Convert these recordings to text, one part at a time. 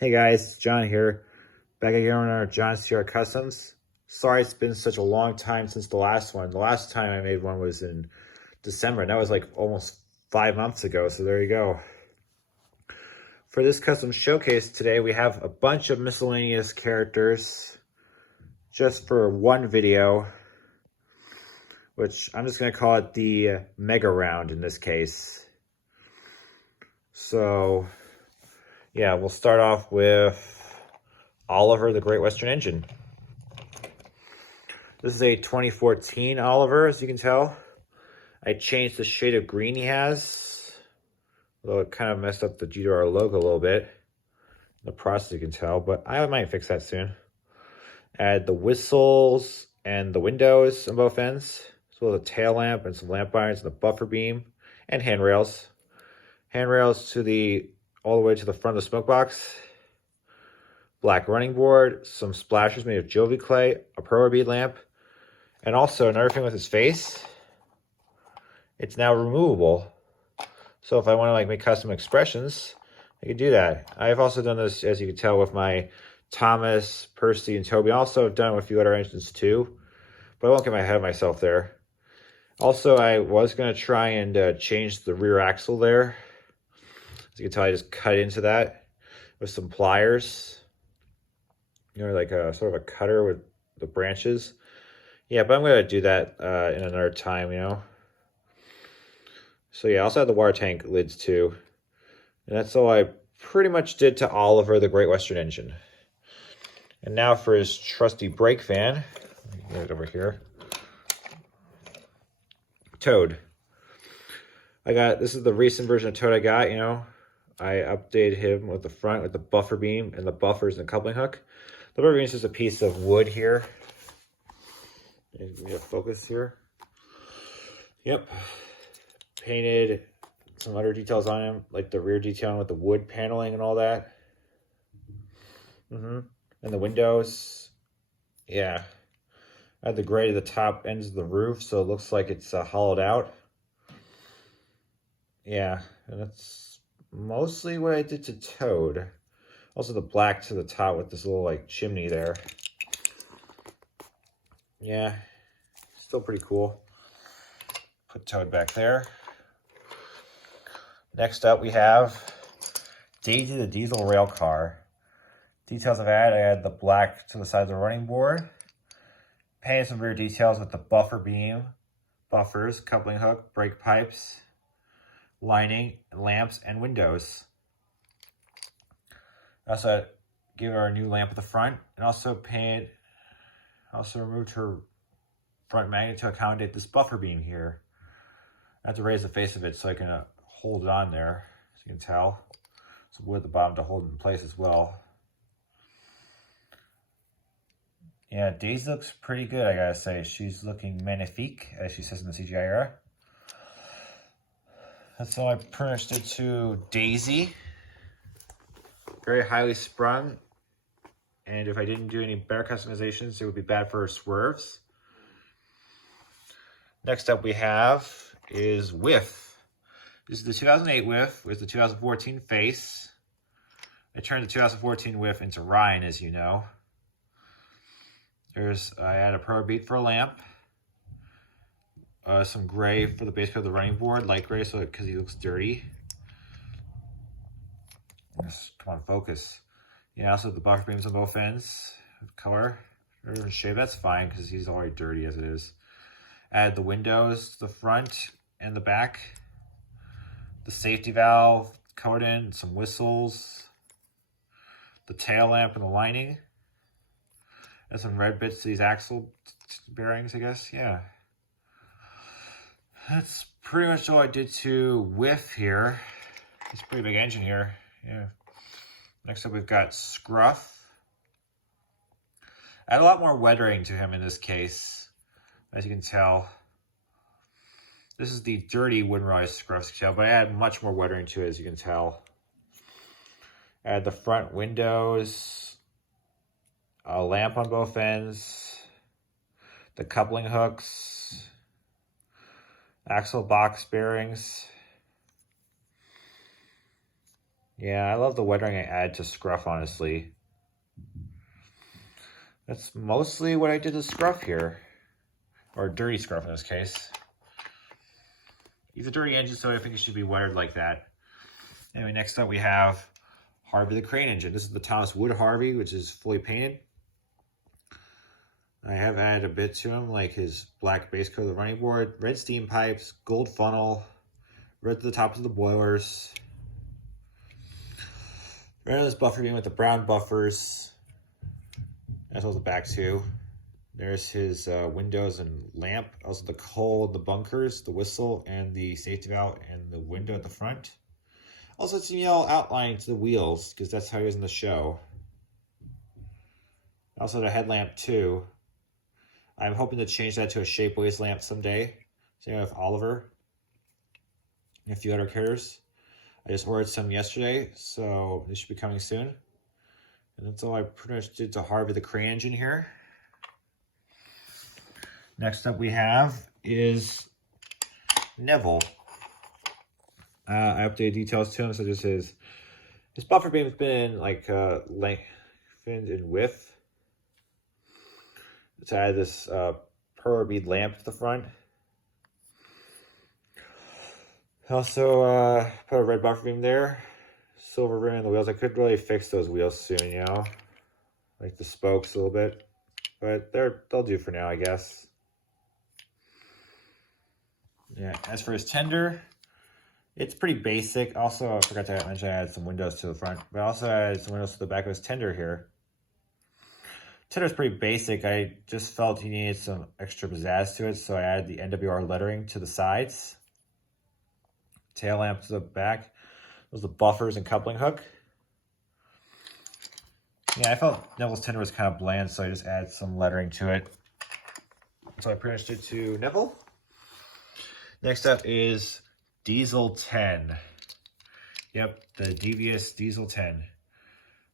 Hey guys, it's John here. Back again on our John's TWR Customs. Sorry it's been such a long time since the last one. The last time I made one was in December, and that was like almost 5 months ago, so there you go. For this custom showcase today, we have a bunch of miscellaneous characters just for one video, which I'm just going to call it the Mega Round in this case. So, yeah, we'll start off with Oliver, the Great Western Engine. This is a 2014 Oliver, as you can tell. I changed the shade of green he has, although it kind of messed up the TWR logo a little bit in the process, you can tell, but I might fix that soon. Add the whistles and the windows on both ends, as well as a tail lamp and some lamp irons and the buffer beam and handrails. Handrails to all the way to the front of the smoke box. Black running board, some splashers made of Jovi clay, a Pro bead lamp, and also another thing with his face, it's now removable. So if I want to make custom expressions, I can do that. I've also done this, as you can tell, with my Thomas, Percy, and Toby. I also have done it with a few other engines too, but I won't get ahead of myself there. Also, I was going to try and change the rear axle there. As you can tell, I just cut into that with some pliers. You know, like a sort of a cutter with the branches. Yeah, but I'm going to do that in another time, you know. So yeah, I also have the water tank lids too. And that's all I pretty much did to Oliver, the Great Western Engine. And now for his trusty brake fan. Let me get it over here. Toad. This is the recent version of Toad I got, you know. I updated him with the front with the buffer beam and the buffers and the coupling hook. The buffer beam is just a piece of wood here. Give me a focus here. Yep. Painted some other details on him, like the rear detailing with the wood paneling and all that. And the windows. Yeah. I had the gray to the top ends of the roof, so it looks like it's hollowed out. Yeah, and that's mostly what I did to Toad. Also the black to the top with this little chimney there. Yeah, still pretty cool. Put Toad back there. Next up we have Daisy the Diesel Rail Car. Details I've added, I add the black to the side of the running board. Painted some rear details with the buffer beam, buffers, coupling hook, brake pipes, lining, lamps, and windows. I also gave her a new lamp at the front, and also removed her front magnet to accommodate this buffer beam here. I have to raise the face of it so I can hold it on there, as you can tell. Some wood at the bottom to hold it in place as well. Yeah, Daisy looks pretty good, I gotta say. She's looking magnifique, as she says in the CGI era. That's all I pretty much did to Daisy. Very highly sprung. And if I didn't do any better customizations, it would be bad for her swerves. Next up we have is Whiff. This is the 2008 Whiff with the 2014 face. I turned the 2014 Whiff into Ryan, as you know. I add a Pro bead for a lamp. Some gray for the base of the running board, light gray, so because he looks dirty. Come on, focus. Yeah, also the buffer beams on both ends. Color, or shade, that's fine because he's already dirty as it is. Add the windows to the front and the back. The safety valve colored in, some whistles. The tail lamp and the lining. And some red bits to these axle bearings, I guess, yeah. That's pretty much all I did to Whiff here. It's a pretty big engine here, yeah. Next up we've got Scruff. I had a lot more weathering to him in this case, as you can tell. This is the dirty Windrise Scruff scale, but I add much more weathering to it, as you can tell. Add the front windows, a lamp on both ends, the coupling hooks, axle box bearings, Yeah, I love the weathering I add to Scruff, honestly. That's mostly what I did to Scruff here. Or dirty Scruff in this case. He's a dirty engine, so I think it should be weathered like that. Anyway, next up we have Harvey the Crane engine. This is the Thomas Wood Harvey, which is fully painted. I have added a bit to him, like his black base coat of the running board, red steam pipes, gold funnel, red to the tops of the boilers, red on this buffer beam with the brown buffers, as well as the back too. There's his windows and lamp, also the coal, the bunkers, the whistle, and the safety valve, and the window at the front. Also some yellow outline to the wheels, because that's how he is in the show. Also the headlamp too. I'm hoping to change that to a shapeways lamp someday. Same with Oliver and a few other characters. I just ordered some yesterday, so this should be coming soon. And that's all I pretty much did to Harvey the Crane engine here. Next up we have is Neville. I updated details to him, such as his buffer beam has been like lengthened in width. So I had this pearl bead lamp at the front. Also put a red buffer beam there. Silver rim in the wheels. I could really fix those wheels soon, you know. Like the spokes a little bit. But they'll do for now, I guess. Yeah, as for his tender, it's pretty basic. Also, I forgot to mention I added some windows to the front. But I also added some windows to the back of his tender here. Tender's pretty basic. I just felt he needed some extra pizzazz to it, so I added the NWR lettering to the sides. Tail lamp to the back. Those are the buffers and coupling hook. Yeah, I felt Neville's tender was kind of bland, so I just added some lettering to it. So I pretty much did to Neville. Next up is Diesel 10. Yep, the devious Diesel 10.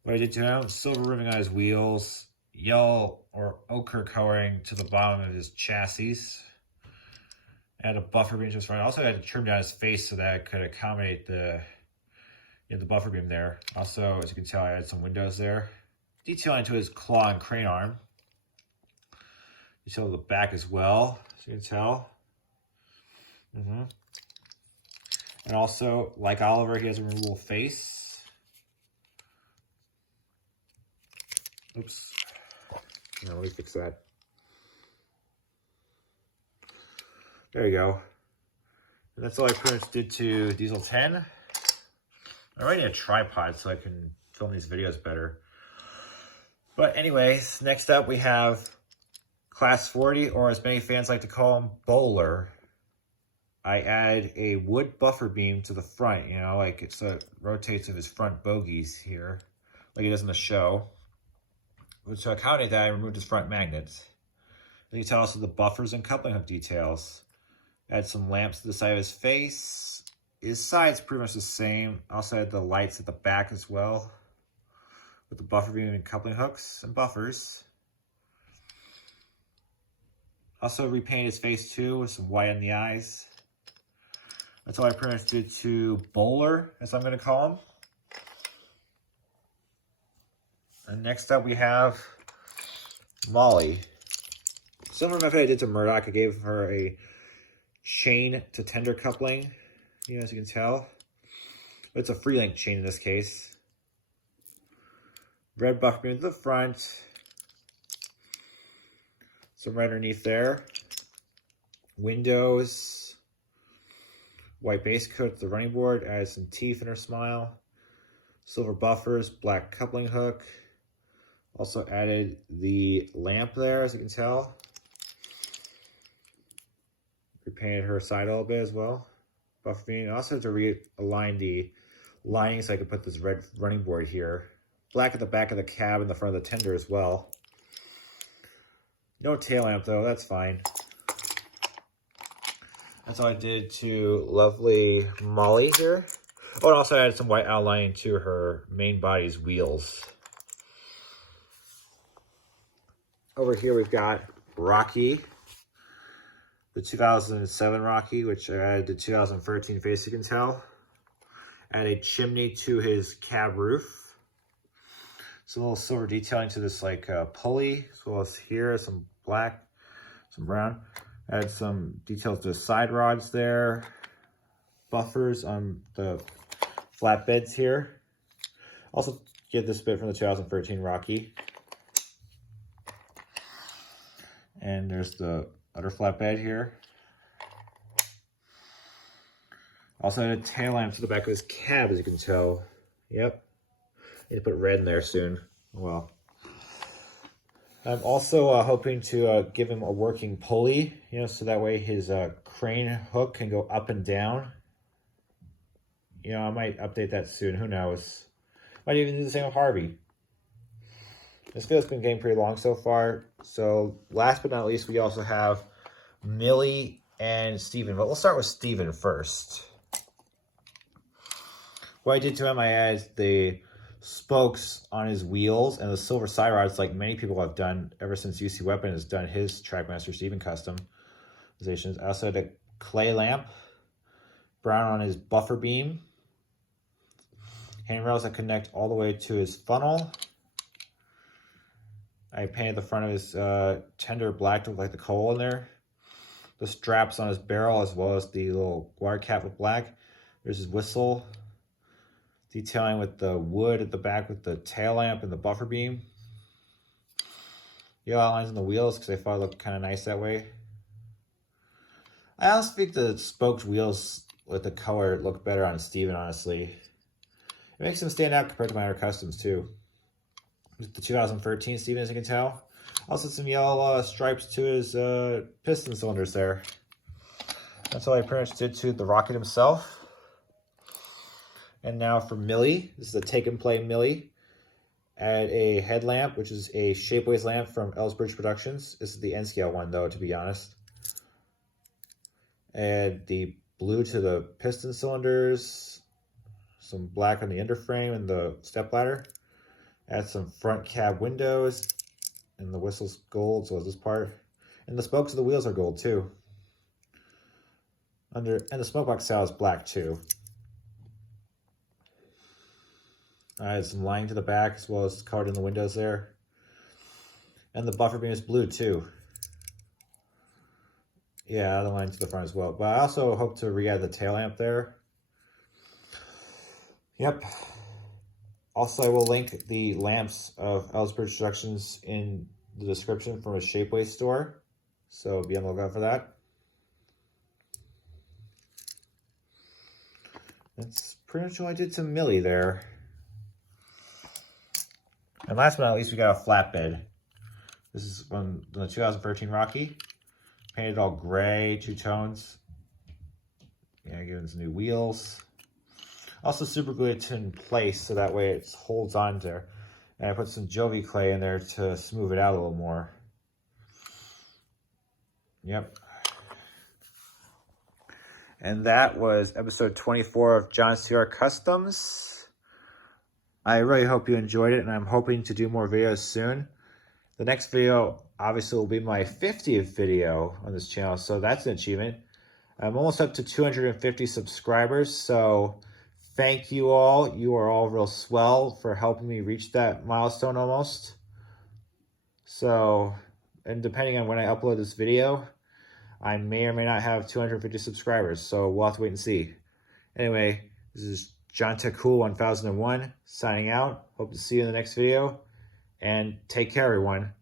What I did to him, silver rimming on his wheels, yellow or ochre coloring to the bottom of his chassis. Add a buffer beam to his front. I also had to trim down his face so that I could accommodate the buffer beam there. Also, as you can tell, I added some windows there. Detailing to his claw and crane arm. Detail the back as well, as you can tell. And also, like Oliver, he has a removable face. Oops. Let me fix that. There you go. And that's all I pretty much did to Diesel 10. I already need a tripod so I can film these videos better. But anyways, next up we have Class 40, or as many fans like to call him, Bowler. I add a wood buffer beam to the front, you know, like so it rotates of his front bogies here, like it does in the show. To accommodate that, I removed his front magnets. Then you tell us the buffers and coupling hook details. Add some lamps to the side of his face. His side's pretty much the same. Also had the lights at the back as well, with the buffer beam and coupling hooks and buffers. Also repainted his face too with some white on the eyes. That's all I pretty much did to Bowler, as I'm going to call him. And next up we have Molly. Similar method I did to Murdoch. I gave her a chain to tender coupling, you know, as you can tell. It's a free link chain in this case. Red buffer beam to the front. Some red underneath there. Windows. White base coat to the running board. Added some teeth in her smile. Silver buffers. Black coupling hook. Also added the lamp there, as you can tell. Repainted her side a little bit as well. Buffer beam. Also to realign the lining so I could put this red running board here. Black at the back of the cab and the front of the tender as well. No tail lamp though, that's fine. That's all I did to lovely Molly here. Oh, and also added some white outlining to her main body's wheels. Over here we've got Rocky, the 2007 Rocky, which I added the 2013 face, you can tell. Add a chimney to his cab roof. It's a little silver detailing to this like pulley, as well as here, some black, some brown. Add some details to the side rods there. Buffers on the flatbeds here. Also get this bit from the 2013 Rocky. And there's the other flatbed here. Also added a tail lamp to the back of his cab, as you can tell. Yep. Need to put red in there soon. Well. I'm also hoping to give him a working pulley, you know, so that way his crane hook can go up and down. You know, I might update that soon. Who knows? Might even do the same with Harvey. This video's been getting pretty long so far. So last but not least, we also have Millie and Stephen. But we'll start with Stephen first. What I did to him, I added the spokes on his wheels and the silver side rods, like many people have done ever since UC Weapon has done his Trackmaster Stephen customizations. I also had a clay lamp, brown on his buffer beam, handrails that connect all the way to his funnel. I painted the front of his tender black to look like the coal in there. The straps on his barrel, as well as the little wire cap with black. There's his whistle. Detailing with the wood at the back with the tail lamp and the buffer beam. Yellow outlines on the wheels because I thought it looked kind of nice that way. I also think the spoked wheels with the color look better on Stephen, honestly. It makes him stand out compared to my other customs too. The 2013 Stephen, as you can tell. Also some yellow stripes to his piston cylinders there. That's all I pretty much did to the rocket himself. And now for Millie, this is a take and play Millie. Add a headlamp, which is a Shapeways lamp from Ellsbridge Productions. This is the N scale one though, to be honest. Add the blue to the piston cylinders. Some black on the underframe and the stepladder. Add some front cab windows, and the whistle's gold, so is this part. And the spokes of the wheels are gold too. And the smoke box saddle is black too. I added some lining to the back, as well as colored in the windows there. And the buffer beam is blue too. Yeah, the line to the front as well. But I also hope to re-add the tail lamp there. Yep. Also, I will link the lamps of Ellsbridge Productions in the description from a Shapeways store. So be on the lookout for that. That's pretty much all I did to Millie there. And last but not least, we got a flatbed. This is from the 2013 Rocky. Painted all gray, two tones. Yeah, giving some new wheels. Also super glued it in place so that way it holds on there. And I put some Jovi clay in there to smooth it out a little more. Yep. And that was episode 24 of John's TWR Customs. I really hope you enjoyed it, and I'm hoping to do more videos soon. The next video obviously will be my 50th video on this channel, so that's an achievement. I'm almost up to 250 subscribers, so thank you all. You are all real swell for helping me reach that milestone almost. So, and depending on when I upload this video, I may or may not have 250 subscribers, so we'll have to wait and see. Anyway, this is John Tech Cool 1001 signing out. Hope to see you in the next video, and take care, everyone.